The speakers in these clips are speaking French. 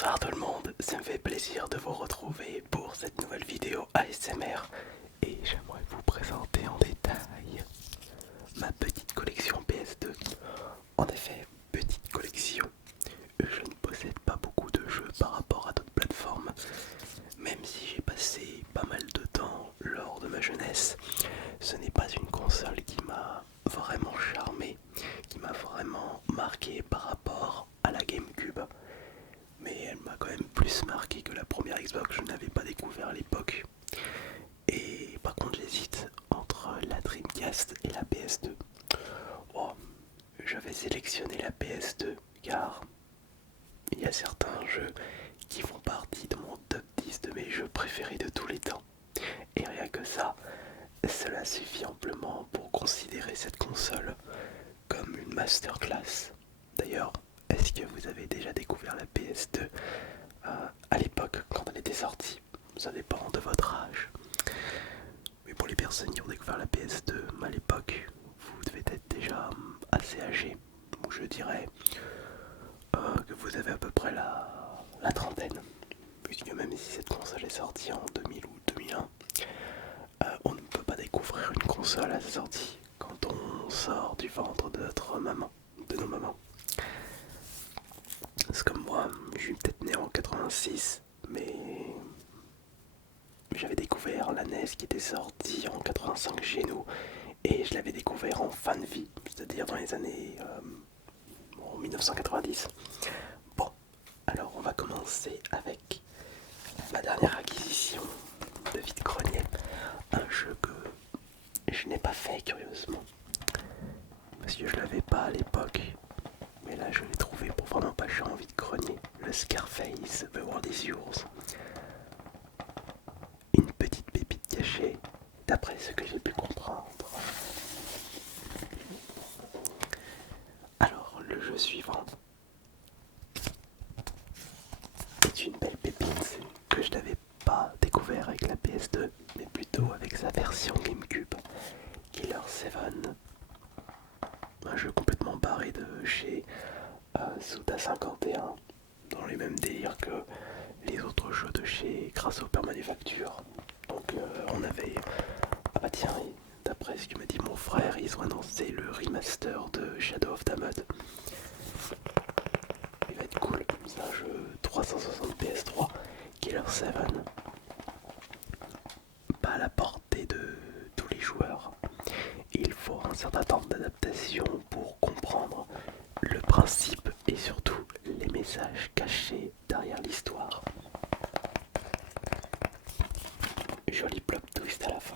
Bonsoir tout le monde, ça me fait plaisir de vous retrouver pour cette nouvelle vidéo ASMR et j'aimerais vous présenter en détail ma petite collection PS2. En effet, petite collection, je ne possède pas beaucoup de jeux par rapport à d'autres plateformes, même si j'ai passé pas mal de temps lors de ma jeunesse. Ce n'est pas une console qui m'a vraiment charmé, qui m'a vraiment marqué par rapport à la GameCube. Mais elle m'a quand même plus marqué que la première Xbox, je ne l'avais pas découvert à l'époque. Et par contre j'hésite entre la Dreamcast et la PS2. Oh, j'avais sélectionné la PS2 car il y a certains jeux qui font partie de mon top 10 de mes jeux préférés de tous les temps. Et rien que ça, cela suffit amplement pour considérer cette console comme une masterclass. D'ailleurs, est-ce que vous avez déjà découvert la PS2 à l'époque quand elle était sortie? Ça dépend de votre âge. Mais pour les personnes qui ont découvert la PS2 à l'époque, vous devez être déjà assez âgé. Ou je dirais que vous avez à peu près la trentaine. Puisque même si cette console est sortie en 2000 ou 2001, on ne peut pas découvrir une console à sa sortie quand on sort du ventre de notre maman, de nos mamans. C'est comme moi, je suis peut-être né en 86, mais j'avais découvert la NES qui était sortie en 85 chez nous, et je l'avais découvert en fin de vie, c'est-à-dire dans les années en 1990. Bon, alors on va commencer avec ma dernière acquisition de vide-grenier, un jeu que je n'ai pas fait curieusement, parce que je l'avais pas à l'époque. Mais là je l'ai trouvé pour vraiment pas cher en vide-grenier. Le Scarface The World Is Yours. Une petite pépite cachée, d'après ce que j'ai pu comprendre. Alors le jeu suivant est une belle pépite que je n'avais pas découvert avec la PS2, mais plutôt avec sa version GameCube. Killer 7. Un jeu complètement barré de chez Suda 51, dans les mêmes délires que les autres jeux de chez Grasshopper Manufacture. Donc on avait... Ah bah tiens, d'après ce que m'a dit mon frère, ils ont annoncé le remaster de Shadow of the Mud. Il va être cool, c'est un jeu 360 PS3, Killer 7. Pas à la portée de tous les joueurs. Il faut un certain temps d'adaptation pour comprendre le principe et surtout les messages cachés derrière l'histoire. Joli plot twist à la fin.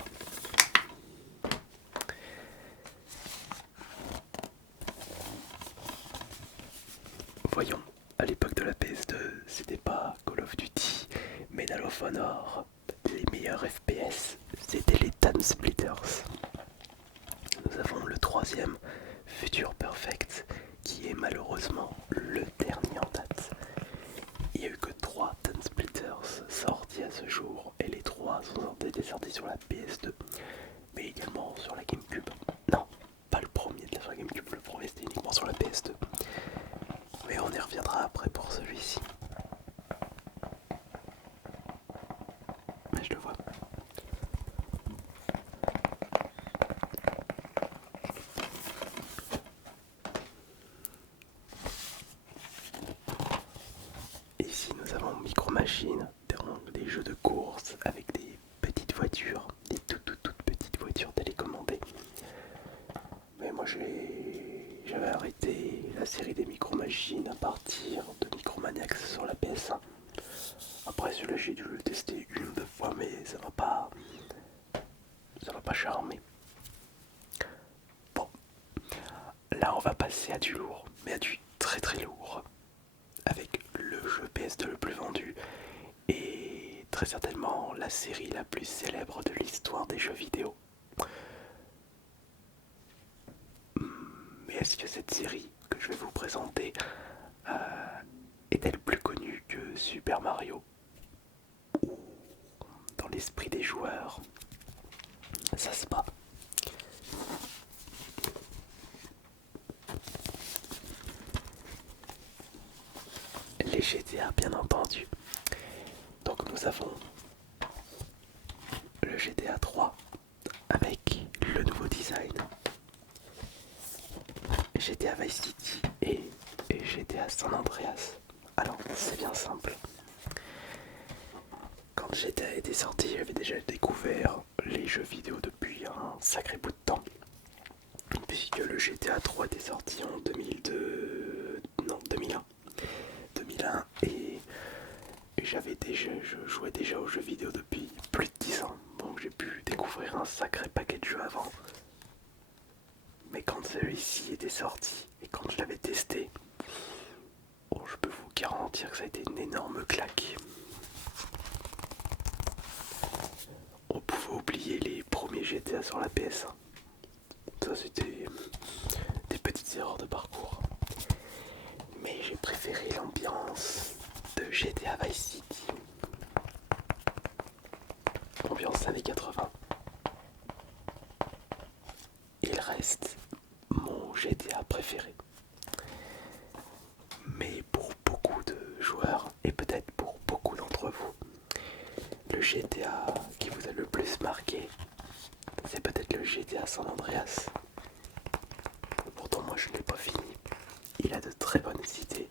Voyons, à l'époque de la PS2, c'était pas Call of Duty, Medal of Honor. Les meilleurs FPS, c'était les Time Splitters. Nous avons le troisième, Future Perfect, qui est malheureusement le dernier en date. Il n'y a eu que 3 Time Splitters sortis à ce jour, et les 3 sont sortis sur la PS2, mais également sur la GameCube. Non, pas le premier de la GameCube, le premier c'était uniquement sur la PS2. Mais on y reviendra après pour celui-ci. Mais je le vois. Ici nous avons Micro Machine, des jeux de course avec des petites voitures, des toutes petites voitures télécommandées. Mais moi j'avais arrêté la série des Micro Machines à partir de Micromaniacs sur la PS1. Après celui-là j'ai dû le tester une ou deux fois, mais ça m'a pas charmé. Bon, là on va passer à du lourd, mais à du très très lourd, avec le jeu PS2 le plus vendu et très certainement la série la plus célèbre de l'histoire des jeux vidéo. Mais est-ce que cette série que je vais vous présenter est-elle plus connue que Super Mario? Ou dans l'esprit des joueurs, ça se bat. Les GTA bien entendu. Donc nous avons le GTA 3 avec le nouveau design, GTA Vice City et GTA San Andreas. Alors c'est bien simple. Quand GTA était sorti, j'avais déjà découvert les jeux vidéo depuis un sacré bout de temps. Puisque le GTA 3 était sorti en 2002... Non, 2001. 2001 et je jouais déjà aux jeux vidéo depuis plus de 10 ans. Donc j'ai pu découvrir un sacré paquet de jeux avant. Mais quand celui-ci était sorti et quand je l'avais testé, oh, je peux vous garantir que ça a été une énorme claque. On pouvait oublier les premiers GTA sur la PS1. Ça c'était des petites erreurs de parcours. Mais j'ai préféré l'ambiance de GTA Vice City. Ambiance années 80. Il reste mon GTA préféré. Mais pour beaucoup de joueurs, et peut-être pour beaucoup d'entre vous, le GTA qui vous a le plus marqué, c'est peut-être le GTA San Andreas. Pourtant moi je ne l'ai pas fini. Il a de très bonnes idées.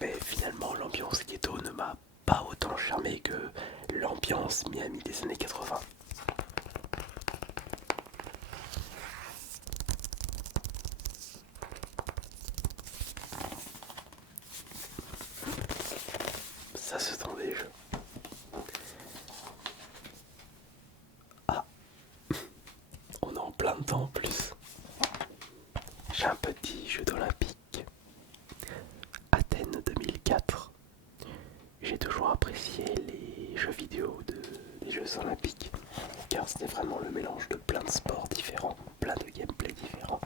Mais finalement l'ambiance ghetto ne m'a pas autant charmé que l'ambiance Miami des années 80. Ça se tend des jeux. Ah, on est en plein dedans en plus. J'ai un petit jeu d'Olympique. Athènes 2004. J'ai toujours apprécié les jeux vidéo des Jeux Olympiques. Car c'était vraiment le mélange de plein de sports différents, plein de gameplay différents.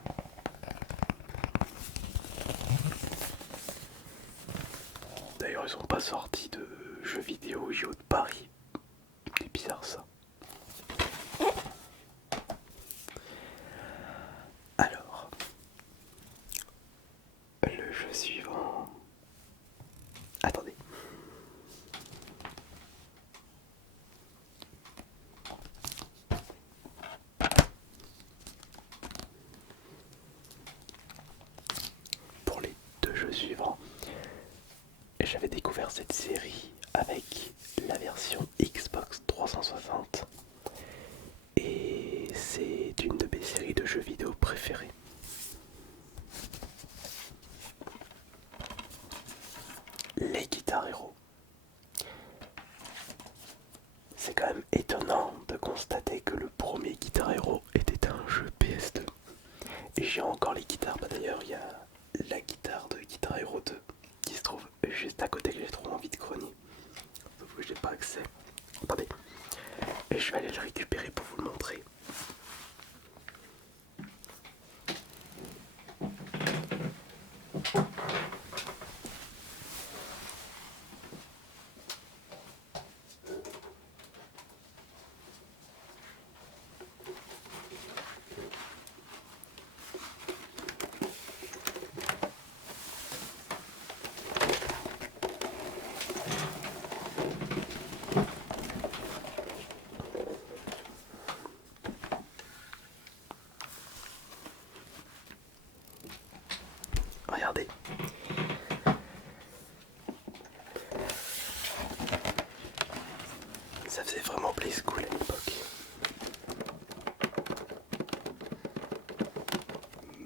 D'ailleurs, ils sont pas sortis de jeux vidéo JO de Paris. C'est bizarre ça. Alors, le jeu suivant. Attendez. Pour les deux jeux suivants, j'avais découvert cette série avec la version Xbox 360 et c'est une de mes séries de jeux vidéo préférées. Les Guitar Hero. C'est quand même étonnant de constater que le premier Guitar Hero était un jeu PS2. Et j'ai encore les guitares, bah d'ailleurs il y a la guitare de Guitar Hero 2 qui se trouve juste à côté que j'ai trop envie de grogner. Sauf que j'ai pas accès. Attendez. Et je vais aller le récupérer pour vous le montrer. Regardez. Ça faisait vraiment play school à l'époque.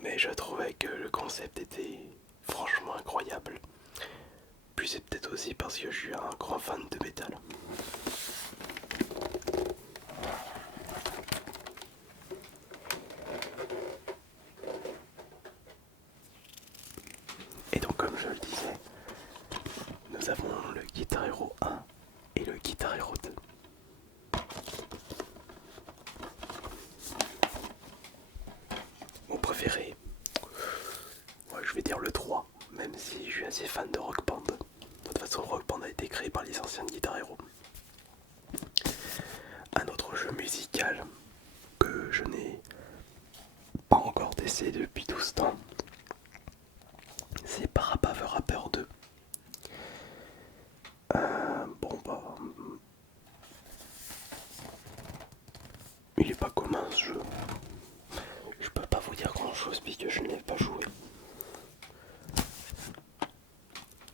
Mais je trouvais que le concept était franchement incroyable. Puis c'est peut-être aussi parce que je suis un grand fan de métal. Et donc comme je le disais, nous avons le Guitar Hero 1 et le Guitar Hero 2. Mon préféré, ouais, je vais dire le 3, même si je suis assez fan de Rock Band. De toute façon, Rock Band a été créé par les anciens Guitar Hero. Un autre jeu musical que je n'ai pas encore testé depuis tout ce temps, c'est Parappa the Rapper 2. pas commun ce jeu. Je peux pas vous dire grand chose puisque je ne l'ai pas joué.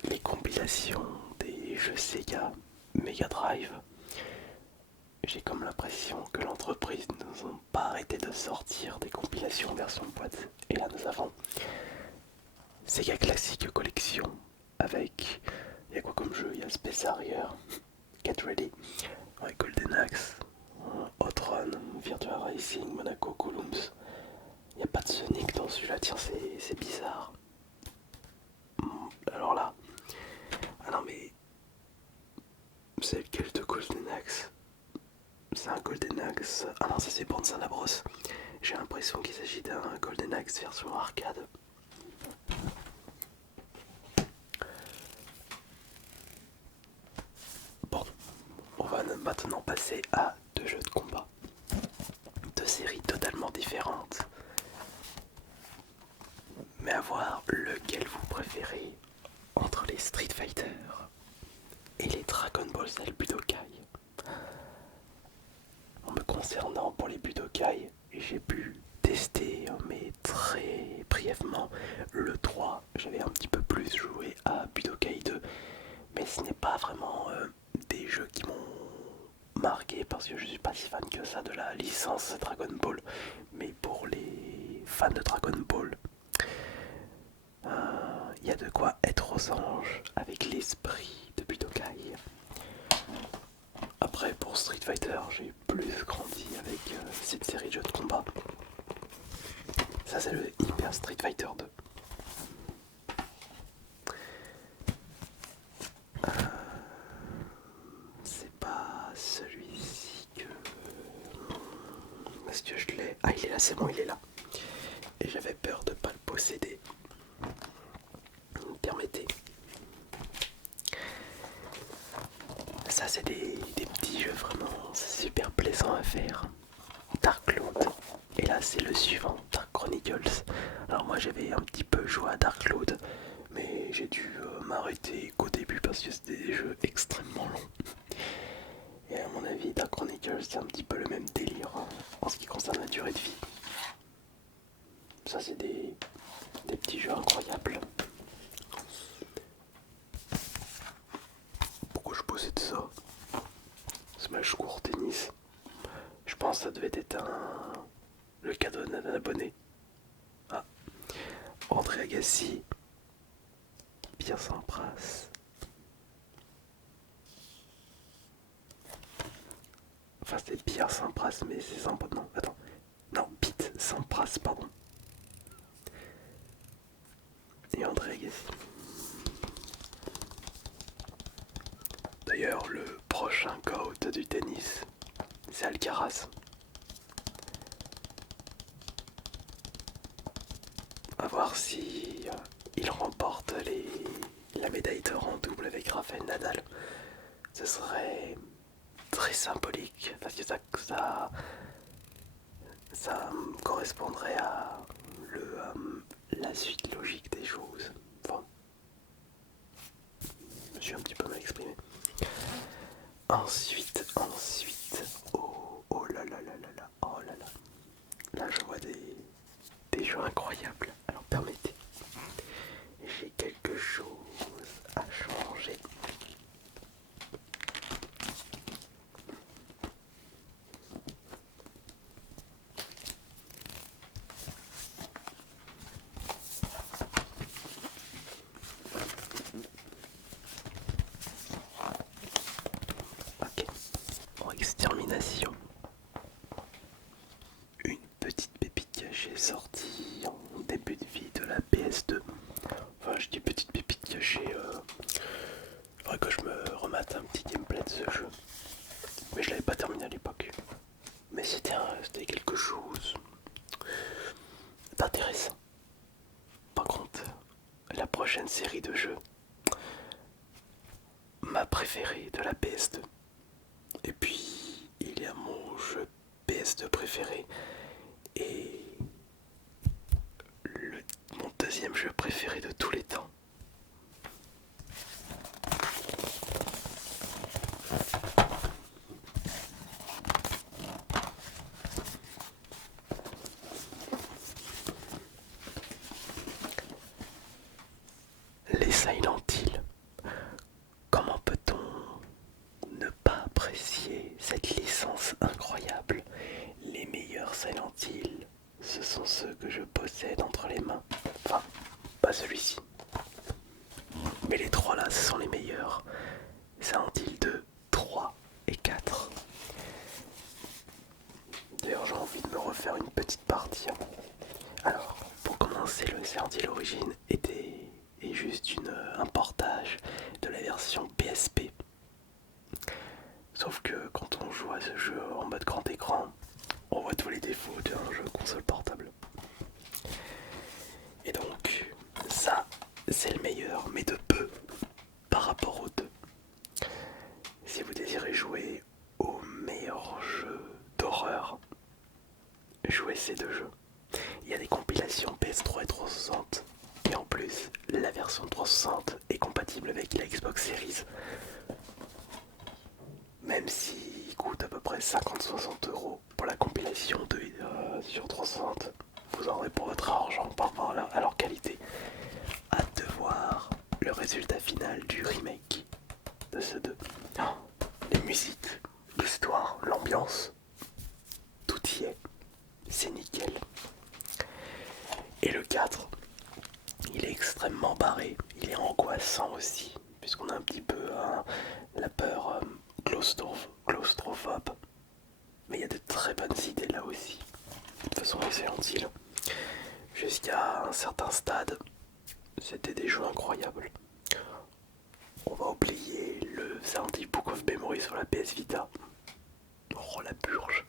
Les compilations des jeux Sega Mega Drive, j'ai comme l'impression que l'entreprise ne nous a pas arrêté de sortir des compilations version boîte. Et là nous avons Sega Classic Collection avec, il y a quoi comme jeu? Il y a Space Harrier, Get Ready, Golden Axe, Hot Run, Virtua Racing, Monaco Coulomps. Il n'y a pas de Sonic dans celui-là, tiens, c'est bizarre. Alors là, ah non mais, c'est lequel de Golden Axe? C'est un Golden Axe, ah non ça c'est Banzan Bros. J'ai l'impression qu'il s'agit d'un Golden Axe version arcade. Bon, on va maintenant passer à deux jeux de combat. Deux séries totalement différentes. Mais à voir lequel vous préférez entre les Street Fighter et les Dragon Ball Z Budokai. En me concernant pour les Budokai, j'ai pu tester, mais très brièvement, le 3. J'avais un petit peu plus joué à Budokai 2, mais ce n'est pas vraiment des jeux qui m'ont marqué parce que je suis pas si fan que ça de la licence Dragon Ball. Mais pour les fans de Dragon Ball, il y a de quoi être aux anges avec l'esprit de Budokai. Après pour Street Fighter, j'ai plus grandi avec cette série de jeux de combat. Ça c'est le Hyper Street Fighter 2. C'est pas celui-ci que... Est-ce que je l'ai? Ah il est là, c'est bon, il est là. Et j'avais peur de pas le posséder. Permettez. Ça c'est des petits jeux vraiment super plaisants à faire. Dark Cloud. Et là c'est le suivant, Dark Chronicles. Alors moi j'avais un petit peu joué à Dark Cloud, mais j'ai dû m'arrêter qu'au début parce que c'était des jeux extrêmement longs. Et à mon avis Dark Chronicles c'est un petit peu le même délire en ce qui concerne la durée de vie. Ça c'est des petits jeux incroyables. Pourquoi je possède ça? Smash Court Tennis. Je pense que ça devait être le cadeau d'un abonné. Ah. André Agassi. Pierre Sampras. Enfin c'était Pierre Sampras mais c'est Sampras. Non, attends. Non, Pete Sampras, pardon. Et André Agassi. D'ailleurs, le prochain GOAT du tennis, c'est Alcaraz. A voir si il remporte la médaille d'or en double avec Rafael Nadal. Ce serait très symbolique parce que ça correspondrait à la suite logique des choses. Enfin, je me suis un petit peu mal exprimé. Ensuite, oh là là là là là, oh là là. Là je vois des jeux incroyables. Alors permettez, j'ai quelque chose à changer. Ok, en extermination. Une petite pépite cachée sortie en début de vie de la PS2. Enfin, je dis petite pépite cachée. Faudrait que je me remate un petit gameplay de ce jeu. Mais je l'avais pas terminé à l'époque. Mais c'était quelque chose d'intéressant. Par contre, la prochaine série de jeux, ma préférée de la PS2. Et puis, il y a mon jeu PS2 préféré et mon deuxième jeu préféré de tous les temps. Silent Hill 2, 3 et 4. D'ailleurs j'ai envie de me refaire une petite partie. Alors pour commencer, le Silent Hill Origin est juste un portage de la version PSP. Sauf que quand on joue à ce jeu en mode grand écran, on voit tous les défauts d'un jeu console portable. Et donc ça c'est le meilleur, mais de peu par rapport aux deux. Si vous désirez jouer au meilleur jeu d'horreur, jouez ces deux jeux. Il y a des compilations PS3 et 360, et en plus la version 360 est compatible avec la Xbox Series. Même s'il coûte à peu près 50-60 € pour la compilation sur 360, vous aurez pour votre argent par rapport à leur qualité. Hâte de voir le résultat final du remake de ces deux. Oh, les musiques, l'histoire, l'ambiance, tout y est. C'est nickel. Et le 4, il est extrêmement barré. Il est angoissant aussi, puisqu'on a un petit peu la peur claustrophobe. Mais il y a de très bonnes idées là aussi. De toute façon, les Silent Hill, jusqu'à un certain stade, c'était des jeux incroyables. On va oublier le Silent Hill Book of Memory sur la PS Vita. Oh la purge.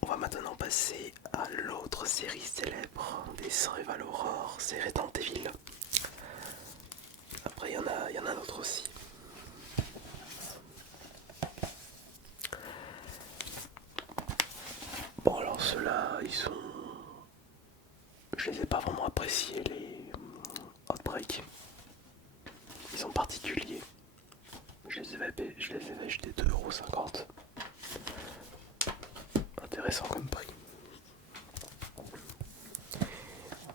On va maintenant passer à l'autre série célèbre des Survival Horror, c'est Resident Evil. Après il y en a d'autres aussi. Bon alors ceux-là, je les ai pas vraiment appréciés, les Outbreak. Ils sont particuliers. Je les ai achetés 2,50 €. Intéressant comme prix.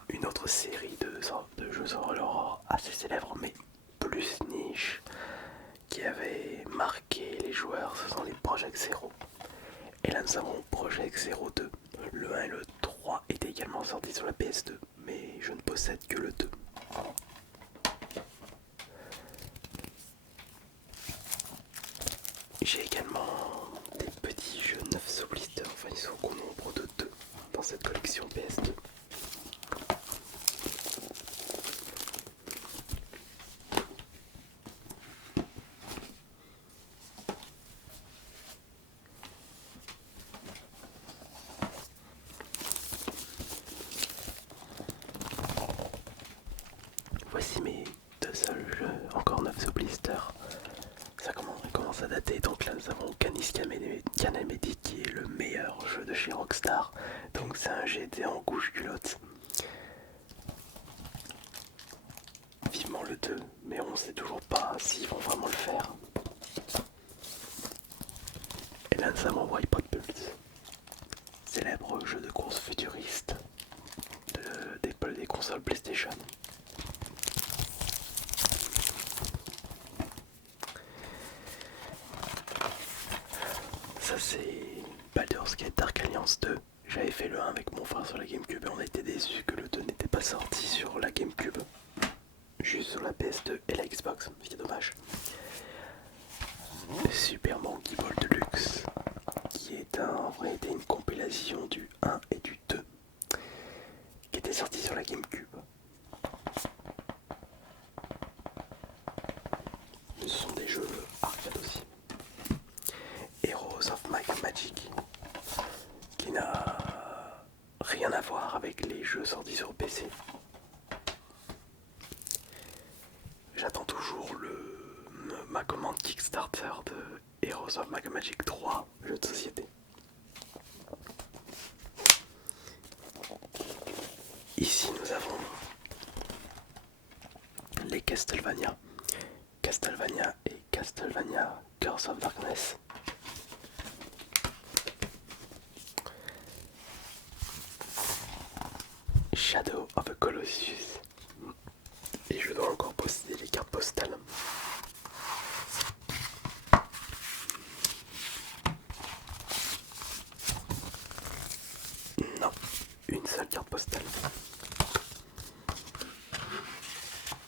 Une autre série de jeux horror assez célèbres mais plus niche qui avait marqué les joueurs, ce sont les Project Zero. Et là nous avons Project Zero 2. Le 1 et le 3 étaient également sortis sur la PS2, mais je ne possède que le 2. J'ai également des petits jeux 9 sous blister, enfin ils sont au nombre de 2 dans cette collection PS2. Voici mes deux seuls jeux, encore 9 sous blister. Ça commence à dater, donc là nous avons Canis Canemedi qui est le meilleur jeu de chez Rockstar. Donc c'est un GT en couche culotte. Vivement le 2, mais on sait toujours pas s'ils vont vraiment le faire. Et là nous avons Wipeout Pulse, célèbre jeu de course futuriste des consoles PlayStation. Ça c'est Baldur's Gate Dark Alliance 2. J'avais fait le 1 avec mon frère sur la GameCube et on était déçus que le 2 n'était pas sorti sur la GameCube. Juste sur la PS2 et la Xbox, ce qui est dommage. Super Monkey Ball Deluxe, qui est en vrai était une compilation du 1 et du 2, qui était sorti sur la GameCube. Ce sont des jeux arcade aussi. Heroes of Might and Magic, qui n'a rien à voir avec les jeux sortis sur PC. J'attends toujours ma commande Kickstarter de Heroes of Might and Magic 3, jeu de société. Ici nous avons les Castlevania et Castlevania Curse of Darkness. Shadow of the Colossus. Et je dois encore posséder les cartes postales. Non, une seule carte postale.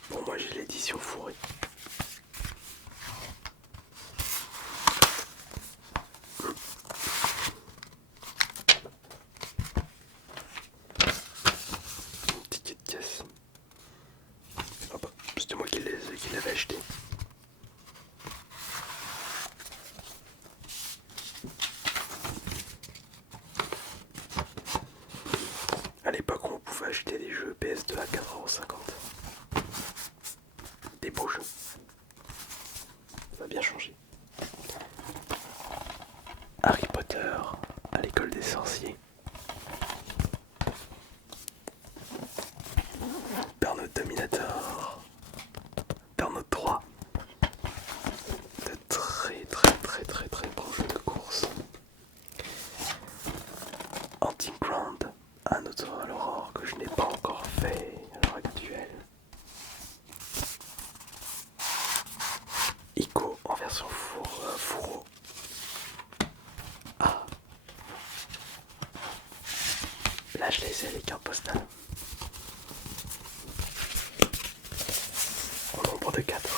Bon, moi j'ai l'édition fourrée. Ico en version fourreau. Ah, là je les ai les cartes postales. En nombre de 4.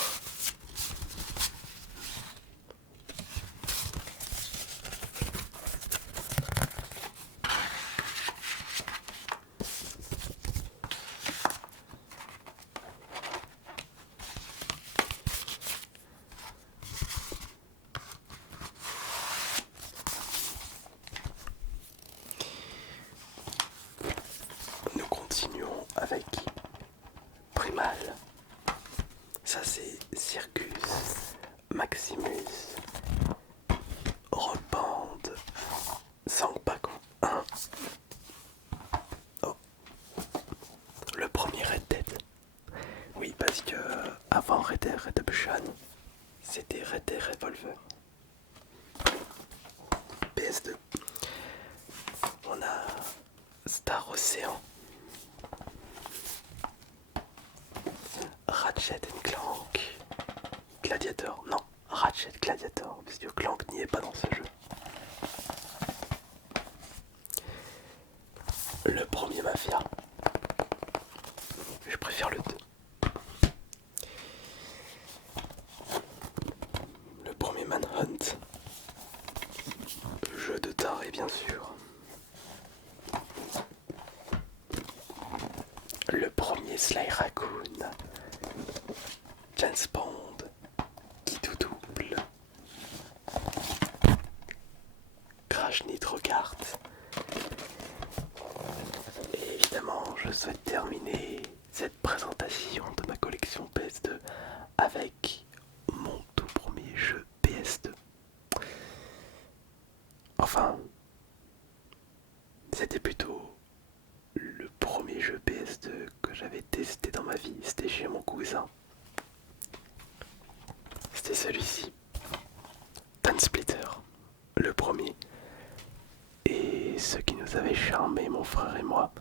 Nous continuons avec Primal. Ça c'est Circus, Maximus, Rock Band, Sangpak 1. Oh, le premier Red Dead. Oui, parce que avant Red Dead Redemption, c'était Red Dead Revolver. PS2. On a Star Ocean, Ratchet Clank, Gladiator. Non, Ratchet Gladiator, parce que Clank n'y est pas dans ce jeu. Le premier Mafia. Je préfère le 2. Le premier Manhunt. Jeu de taré bien sûr. Le premier Sly Raccoon. James Bond. Qui tout double. Crash Nitro Kart. Et évidemment, je souhaite terminer cette présentation de ma collection PS2 avec mon tout premier jeu PS2. Enfin, c'était plutôt le premier jeu PS2 que j'avais testé dans ma vie. C'était chez mon cousin. C'était celui-ci. Splitter, le premier. Et ce qui nous avait charmé, mon frère et moi,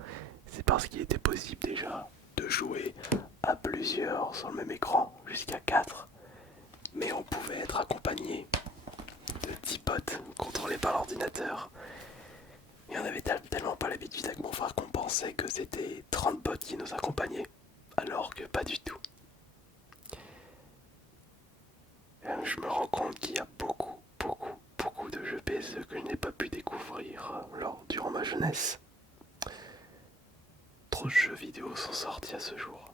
c'est parce qu'il était possible déjà de jouer à plusieurs sur le même écran, jusqu'à 4. Mais on pouvait être accompagné de 10 potes contrôlés par l'ordinateur. Et on avait tellement pas l'habitude avec mon frère qu'on pensait que c'était 30 potes qui nous accompagnaient, alors que pas du tout. Je me rends compte qu'il y a beaucoup de jeux PS2 que je n'ai pas pu découvrir durant ma jeunesse. Trop de jeux vidéo sont sortis à ce jour.